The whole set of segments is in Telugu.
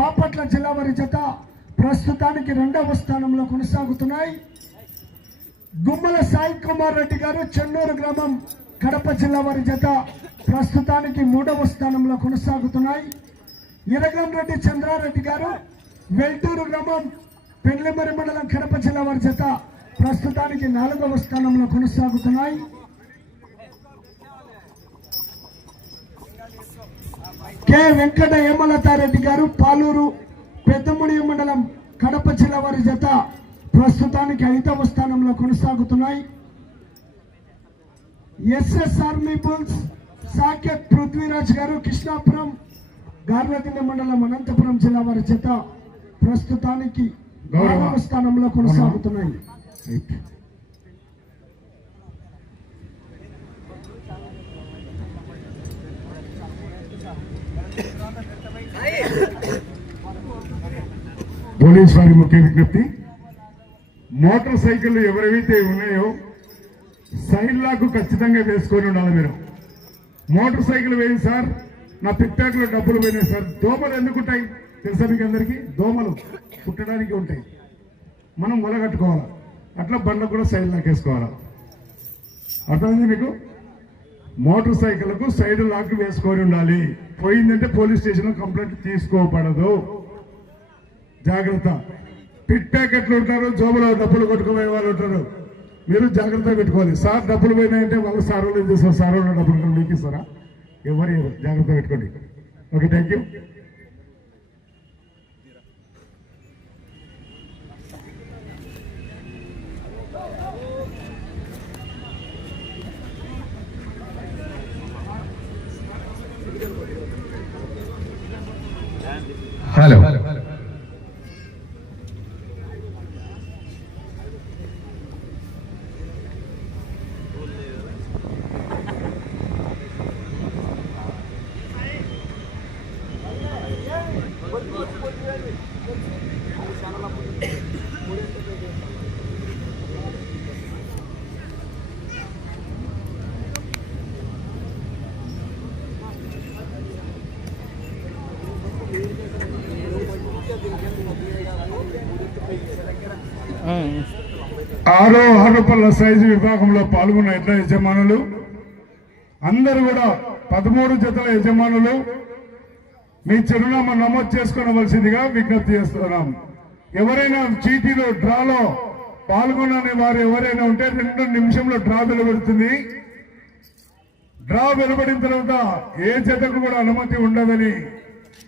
బాపట్ల జిల్లా వారి జత ప్రస్తుతానికి రెండవ స్థానంలో కొనసాగుతున్నాయి. గుమ్మల సాయి కుమార్ రెడ్డి గారు చెన్నూరు గ్రామం కడప జిల్లా వారి జత ప్రస్తుతానికి మూడవ స్థానంలో కొనసాగుతున్నాయి. ఇరగం రెడ్డి చంద్రారెడ్డి గారు వెల్టూరు గ్రామం పెండ్లిమరి మండలం కడప జిల్లా వారి జత ప్రస్తుతానికి నాలుగవ స్థానంలో కొనసాగుతున్నాయి. కె. వెంకట హేమలతారెడ్డి గారు పాలూరు పెద్దముడి మండలం కడప జిల్లా వారి జత ప్రస్తుతానికి ఐదవ స్థానంలో కొనసాగుతున్నాయి. SS army bulls Saketh Prithviraj garu Krishnapuram Garladinne మండలం అనంతపురం జిల్లా వారి జత ప్రస్తుతానికి గౌరవ. స్థానంలో కొనసాగుతున్నాయి. పోలీస్ వారి ముఖ్య విజ్ఞప్తి. మోటార్ సైకిళ్ళు ఎవరైతే ఉన్నాయో సైడ్ లాక్ ఖచ్చితంగా వేసుకొని ఉండాలి మీరు. మోటార్ సైకిల్ వేయండి సార్. నా టిక్లో డబ్బులు పోయినాయి సార్. దోమలు ఎందుకు ఉంటాయి? తెలుసా మీకు అందరికీ? దోమలు పుట్టడానికి ఉంటాయి. మనం వలగట్టుకోవాలి అట్లా బండ్లకు కూడా సైడ్ లాక్ వేసుకోవాలి. అర్థమైంది మీకు? మోటార్ సైకిల్కు సైడ్ లాక్ వేసుకొని ఉండాలి. పోయిందంటే పోలీస్ స్టేషన్ కంప్లైంట్ తీసుకోబడదు. జాగ్రత్త. పిట్ ప్యాకెట్లు ఉంటారు జోబులో డబ్బులు కొట్టుకుపోయే వాళ్ళు ఉంటారు. మీరు జాగ్రత్తగా పెట్టుకోవాలి. సార్ డబ్బులు పోయినాయంటే వాళ్ళు సార్ వాళ్ళు ఏం చేస్తారు? సార్ వాళ్ళ డబ్బులు కూడా మీకు ఇస్తారా? ఎవరు జాగ్రత్తగా పెట్టుకోండి. Okay thank Hello. ఆరో సైజు విభాగంలో పాల్గొన్న ఎడ్ల యజమానులు అందరూ కూడా పదమూడు జతల యజమానులు. మీ చిరునామా నమోదు చేసుకోవలసిందిగా విజ్ఞప్తి చేస్తున్నాం. ఎవరైనా చీటీలో డ్రాలో పాల్గొనని వారు ఎవరైనా ఉంటే రెండు నిమిషంలో డ్రా వెలువడుతుంది. డ్రా వెలువడిన తర్వాత ఏ జతకు కూడా అనుమతి ఉండదని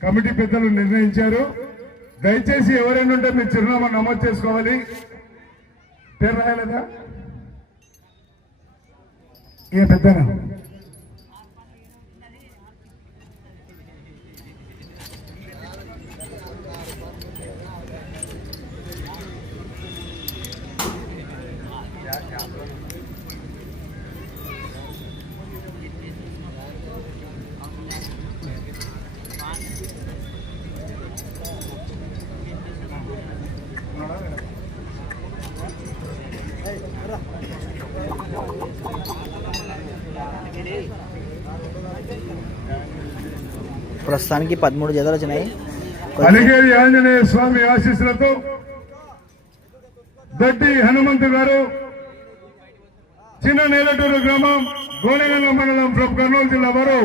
కమిటీ పెద్దలు నిర్ణయించారు. దయచేసి ఎవరైనా ఉంటే మీ చిరునామా నమోదు చేసుకోవాలి. పేరు రాయలేదా? ఇక పెద్దనా? ప్రస్తుతానికి పదమూడు జతలు వచ్చినాయి. అలిగేరి ఆంజనేయ స్వామి ఆశీస్సులతో దొడ్డి హనుమంతు గారు చిన్న నేలటూరు గ్రామం గోనెగల్ల మండలం ఫ్రమ్ కర్నూలు జిల్లా వారు.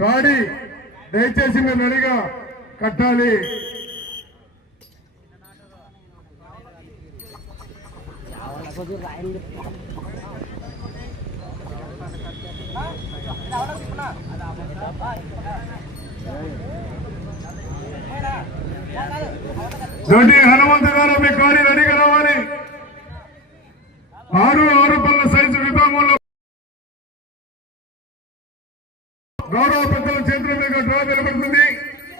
కాడి దయచేసి మేము నడిగా కట్టాలి. దొడ్డి హనుమంతు గారు మీ కాడి రెడీగా రావాలి. ఆరు ఆరు పళ్ళ సైజు విభాగంలో గౌరవ పెద్దల చేతుల మీద డ్రా నిలబడుతుంది.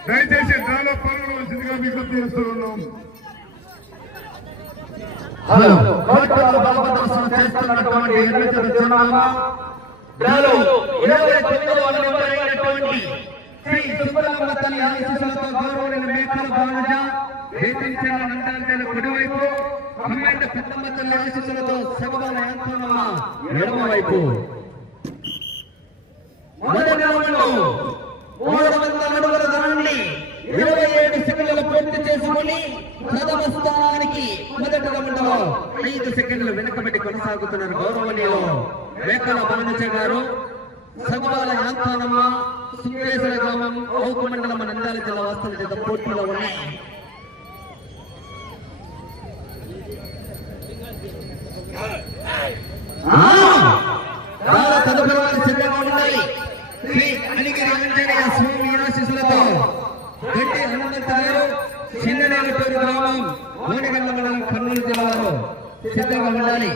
దయచేసి డ్రాలో పాల్గొనవలసిందిగా మీకు తెలుస్తూ ఉన్నాం. చేస్తున్నటువంటి డ్రాలో ఇరవై అయినటువంటి శ్రీ మేకల వేపించిన నందాంజల కుడివైపు అమ్మెండ పెద్దమ్మ తల్లి ఆశీస్సులతో శబబాల యాంత్రమ్మ మొదటి రౌండ్లో మూడు వందల అడుగుల దూరాన్ని ఇరవై ప్రథమ స్థానానికి మొదటి రౌండ్లో ఐదు సెకండ్లు వెనుకబడి కొనసాగుతున్నారు గౌరవనీయులు మేకల బానుచ గారు సగవాల యాంతానమ్మ సుంగేశ్వర గ్రామం ఔకు మండలం నంద్యాల జిల్లా వాస్తవ పోటీలో ఉన్నాయి. తదుపరి సిద్ధంగా ఉండాలి. శ్రీ అలిగిరి ఆంజనేయ స్వామి ఆశీస్సులతో గట్టి హనుమంత గారు గ్రామం మండలం కర్నూలు సిద్ధంగా ఉండాలి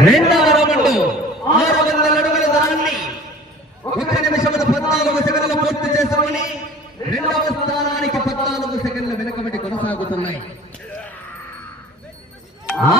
రెండవ రౌండ్ ఆరు వందల అడుగుల దాన్ని ఒక్క నిమిషంలో పద్నాలుగు సెకండ్లు పూర్తి చేసుకొని రెండవ స్థానానికి పద్నాలుగు సెకండ్లు వెనుకబడి కొనసాగుతున్నాయి ఆ!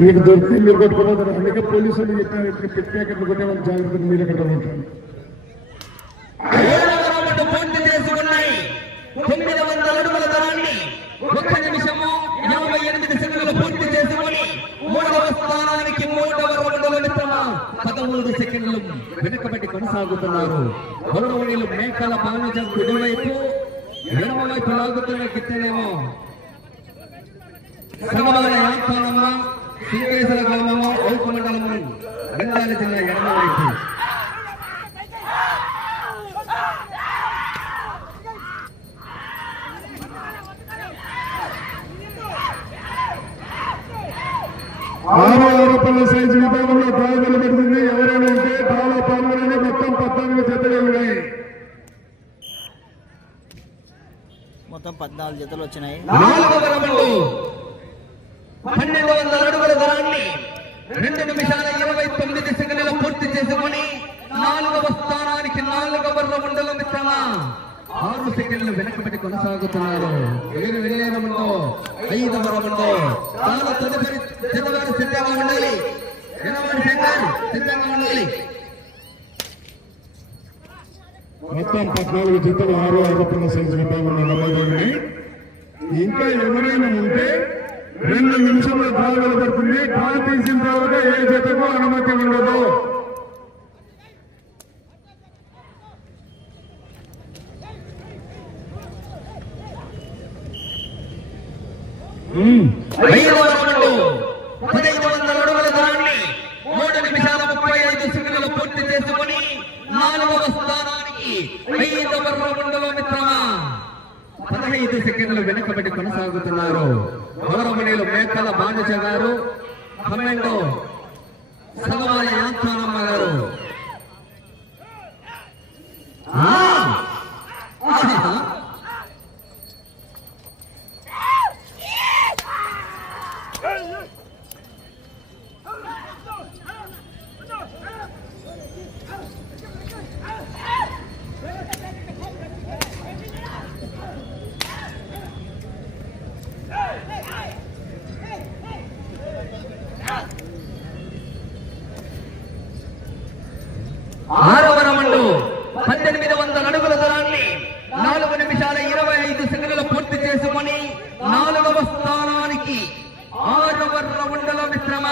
మీకు దొరికితే మీరు కొట్టుకున్నారు అందుకే పోలీసులు చెప్పారు ఇక్కడ పెట్టాక కొట్టే వాళ్ళు జాగ్రత్తగా మీరు ఎక్కడ ఉంటారు ఏడవ పూర్తి చేసుకున్నాయి. తొమ్మిది వందల అడుగుల దూరాన్ని ఒక్క నిమిషము యాభై ఎనిమిది సెకండ్లు పూర్తి మూడవ స్థానానికి మూడవ మిత్రమ పదమూడు సెకండ్లు వెనుకబడి కొనసాగుతున్నారు. గౌరవనీయులు మేకల బాణజం కుడివైపు ఎడమ వైపు లాగుతున్న గిత్తనేమో. సగమైన యాత్రానమ్మ సింగేశ్వర గ్రామము ఔకు మండలము నంద్యాల జిల్లా ఎడమ వైపు ఆరు ఆరు పళ్ళ సైజు విభాగంలో డ్రా నిలబడుతుంది. ఎవరైనా ఉంటే డ్రాలో పాల్గొనని మొత్తం పద్నాలుగు జతలు ఉన్నాయి. మొత్తం పద్నాలుగు జతలు వచ్చినాయి. పన్నెండు వందల రెండు నిమిషాల ఇరవై తొమ్మిది సెకండ్లు పూర్తి చేసుకొని నాలుగవ స్థానానికి నాలుగవ ఉండలు మిత్రమా. ఆరు సెకండ్లు వెనకబడి కొనసాగుతున్నారు. ఏడు వెళ్ళే రౌండ్ ఐదవ రౌండ్ చాలా తదుపరి జతవారు సిద్ధంగా ఉండాలి. ఎనభై సెకండ్ సిద్ధంగా ఉండాలి. మొత్తం పద్నాలుగు జతలు ఆరు ఆరు పళ్ళ సైజు విభాగంలో నమోదైనాయి ఇంకా ఎవరైనా ఉంటే రెండు నిమిషంలో డ్రా పడుతుంది డ్రా తీసిన తర్వాత ఏ జతకు అనుమతి ఉండదు. ఐదవ రౌండ్. పదహైదు మిత్రమా? పదహైదు సెకండ్లు వెనుకబడి కొనసాగుతున్నారు. గౌరవనీయులు మేకల బానుజ గారు పన్నెండు సగవాల యాంత్రానమ్మ గారు ఆ! ఆహా! ఆరవ రౌండ్ పద్దెనిమిది వందల అడుగుల దూరాన్ని నాలుగు నిమిషాల ఇరవై ఐదు సెకండ్లు పూర్తి చేసుకొని నాలుగవ స్థానానికి ఆరవ రౌండ్ల మిత్రమ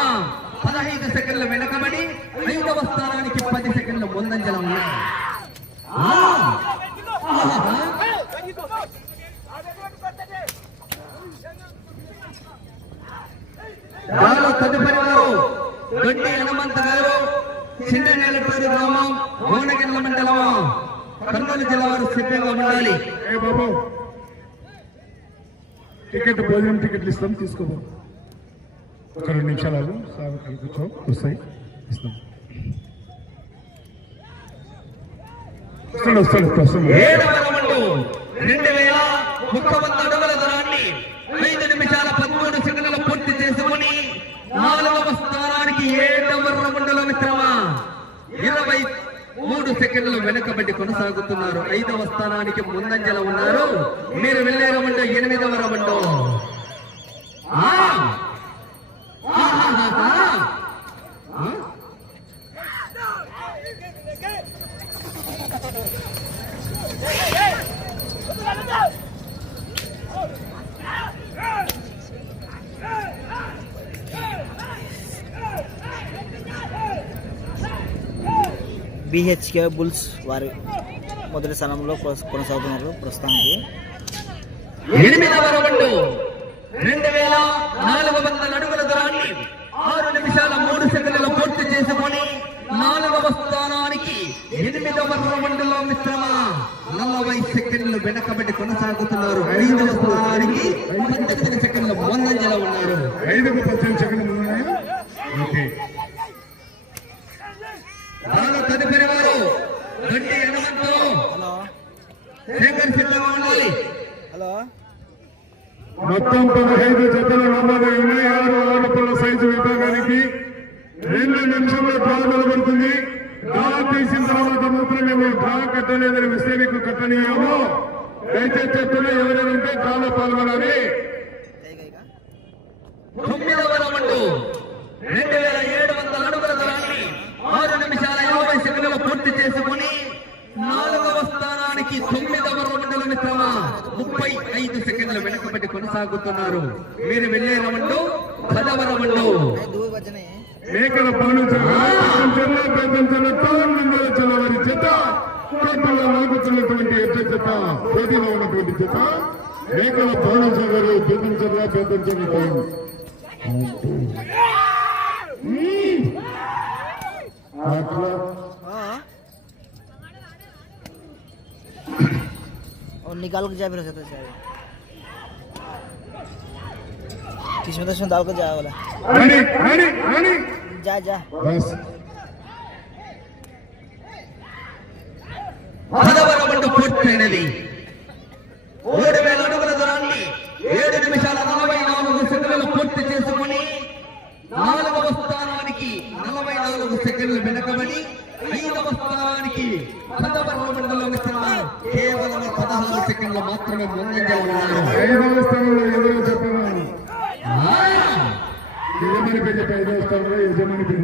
పదహైదు సెకండ్లు వెనకబడి ఐదవ స్థానానికి పది సెకండ్లు ముందంజల ఉన్నాయి ఆ! ఆహా! దానిలో తదుపరి వారు గడ్డి హనుమంత గారు చిన్ననేలపల్లి గ్రామం భువనగిరి మండలము కర్నూలు జిల్లా వారు సిద్ధంగా ఉండాలి. బాబు టికెట్ భోజనం టికెట్లు ఇస్తాం తీసుకోబో. ఒక రెండు నిమిషాలు. సార్ కూర్చో వస్తాయి ఇస్తాం. వస్తాడు వస్తాడు రౌండ్ వేల ఒక్క వంద అడుగుల దూరాన్ని ఐదు నిమిషాల పదమూడు సెకండ్లు పూర్తి చేసుకుని నాలుగవ స్థానానికి ఏడవ రౌండ్ల మిత్రమా? ఇరవై మూడు సెకండ్లు వెనకబడి కొనసాగుతున్నారు. ఐదవ స్థానానికి ముందంజల ఉన్నారు. మీరు వెళ్ళే రౌండ్ ఎనిమిదవ రౌండ్ బీహెచ్కే బుల్స్ వారి మొదటి స్థానంలో కొనస- కొనసాగుతున్నారు ప్రస్తుతానికి. ఎనిమిదవ రౌండ్ వేల నాలుగు వందల అడుగుల దూరాన్ని ఆరు నిమిషాల మూడు సెకండ్లు పూర్తి చేసుకొని నాలుగవ స్థానానికి ఎనిమిదవ రౌండ్లో మిశ్రమ నలభై సెకండ్లు వెనకబడి కొనసాగుతున్నారు. ఐదవ స్థానానికి పద్దెనిమిది సెకండ్లు ముందంజలో ఉన్నారు. ఐదుకు పద్దెనిమిది సెకండ్లు మొత్తం పదహైదు జతల నమోదు ఉన్నాయి ఆరు ఆడపిల్ల సైజు విభాగానికి రెండు నిమిషంలో డ్రా నిలబడుతుంది డ్రా తీసిన తర్వాత మాత్రం మేము డ్రా కట్టలేదని విస్తే కట్టనీయాము. కట్టనీయము దయచేసి చెప్తున్నా ఎవరైనా ఉంటే డ్రాలో పాల్గొనాలి. తొమ్మిదవ రౌండ్. రెండు వేల ఏడు వందల అడుగుల దూరాన్ని ఆరు నిమిషాల యాభై సెకండ్లు పూర్తి చేసుకుని నాలుగవ స్థానానికి తొమ్మిదవ రౌండ్ల మిత్రమ ముప్పై ఐదు సెకండ్లు వెనకబడి కొనసాగుతున్నారు మీరు వెళ్ళే రౌండ్ పదవ రౌండ్ దూరు వచ్చినాయి మేకల పాలించాల పెద్దంచెల తొమ్మిది చల్లవారి చేత కోటలో లాగుతున్నటువంటి ఎట్ల చేత పోటీలో ఉన్నటువంటి చేత మేకల పాలించారు పెద్దంచెల పెద్దంచెల టైం అట్లా और निकाल के जा फिर किस्मत इसमें डाल के जा वाला అని అని అని जा जा బస్ పదవ రౌండ్ పూర్తయినది చెప్పి ఐదవ స్థానంలో యజమాని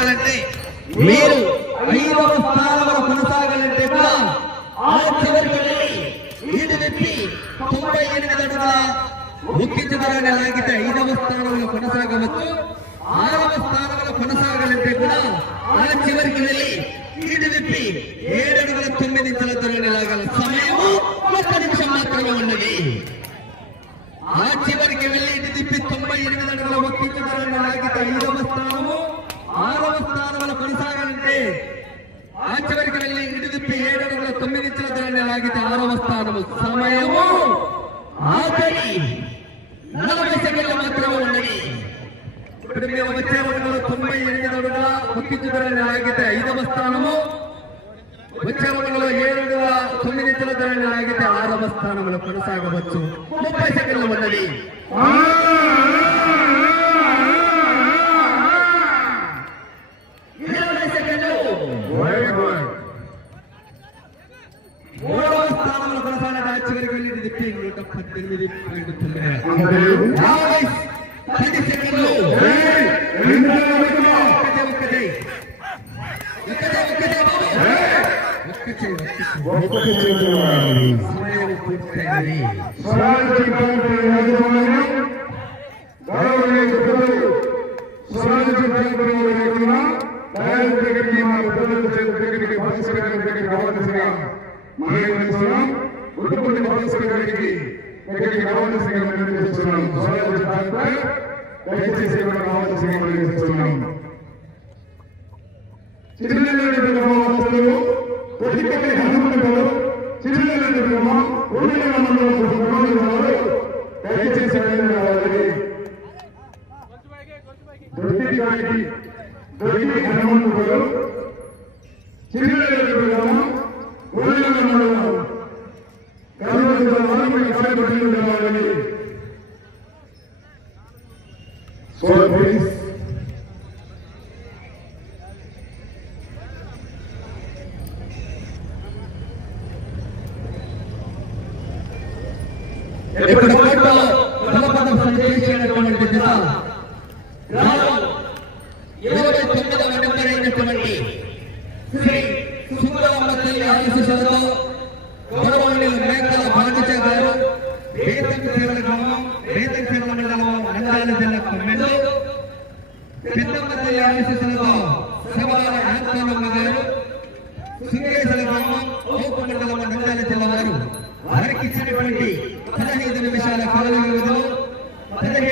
కొనసాగాలంటే మీరు ఐదవ స్థానంలో కొనసాగాలంటే కూడా ఆ చివరికి వెళ్ళి ఈడు నెప్పి తొంభై ఎనిమిది అడుగుల ముఖ్య దూరాన్ని లాగితే ఐదవ స్థానంలో కొనసాగవచ్చు. ఆరవ స్థానంలో కొనసాగాలంటే కూడా ఆ చివరికి వెళ్ళి ఈడు నెప్పి ఏడు అడుగుల తొమ్మిది ఇంచుల దూరాన్ని లాగాల. సమయము ఒక్క నిమిషం మాత్రమే ఉన్నది. ఆ చివరికి వెళ్ళి ఇటు తిప్పి తొంభై ఎనిమిది అడుగుల ఒక్కించడానికి లాగితే ఐదవ స్థానము ఆరవ స్థానంలో కొనసాగాలంటే ఆ వెళ్ళి ఇటు తిప్పి ఏడు అడుగుల తొమ్మిది ఇంచుల దాన్ని లాగితే ఆరవ స్థానము సమయము ఆఖరి నలభై సెకండ్లు మాత్రమే ఉన్నది. ఇప్పుడు మేము వచ్చే అడుగులో తొంభై ఎనిమిది అడుగుల ఒక్కించడానికి లాగితే ఐదవ స్థానము వచ్చే వందలో ఏడు తొమ్మిది ఇంచుల దాన్ని లాగితే ఆరవ స్థానంలో కొనసాగవచ్చు. ముప్పై సెకండ్లు ఉన్నది ఇరవై సెకండ్లు వెరీ గుడ్ మూడవ స్థానంలో కొనసాగట చివరికి వెళ్ళి తిప్పి నూట పద్దెనిమిది పాయింట్ తొమ్మిది అందరూ యాభై పది సెకండ్లు ఏయ్, ఎందుకు అనుకున్నావు? ఒక్కటే ఒక్కటే ఒక్కటే ఒక్కటే బాబు ఒక్కటే ఒక్కటే ఒక్కటి చేతులు వాడాలి. సమయం పూర్తయింది స్వరాజ్య పార్టీ యాజమాన్యం, గౌరవనీయ పెద్దలు, స్వరాజ్య పార్టీ నాయకులు, డయల్ దగ్గరికి మా పెద్దల చేతుల దగ్గరికి భాస్కర్ గారి దగ్గరికి రావాల్సిందిగా మనం చేస్తున్నాం. ఉడుపుడి భాస్కర్ గారికి దగ్గరికి రావాల్సిందిగా మనం చేస్తున్నాం. స్వరాజ్య పార్టీ దయచేసి ఇక్కడ చేస్తున్నాం. చిరునెల్లూరు గ్రామస్తులు, కొద్దిపల్లి హనుమంతుడు, చిరునెల్లూరు గ్రామం, ఉడిన గ్రామంలో కొంతమంది ఉన్నారు. దయచేసి బయలుదేరి రావాలి. దొడ్డికాయకి, దొడ్డి హనుమంతుడు, చిరునెల్లూరు గ్రామం, ఉడిన గ్రామంలో గ్రామంలో వారికి ఒకసారి బయలుదేరి రావాలి. So please ఇప్పుడు కోర్టులో బలపదం సంచేసినటువంటి జత రావు ఇరవై తొమ్మిదవ నెంబర్ అయినటువంటి శ్రీ సుందరమ్మ తల్లి ఆశీస్సులతో గౌరవనీయులు మేకల బాధిత గారు వేతం సేవల గ్రామం వేతం సేవల మండలం నంద్యాల జిల్లా కొమ్మెండు పెద్దమ్మ తల్లి ఆశీస్సులతో శివాల ఆంతోనమ్మ గారు సింగేశ్వర గ్రామం ఓపు మండలం నంద్యాల జిల్లా వారు. వారికి ఇచ్చినటువంటి పదహైదు నిమిషాల కాల వ్యవధిలో పదహైదు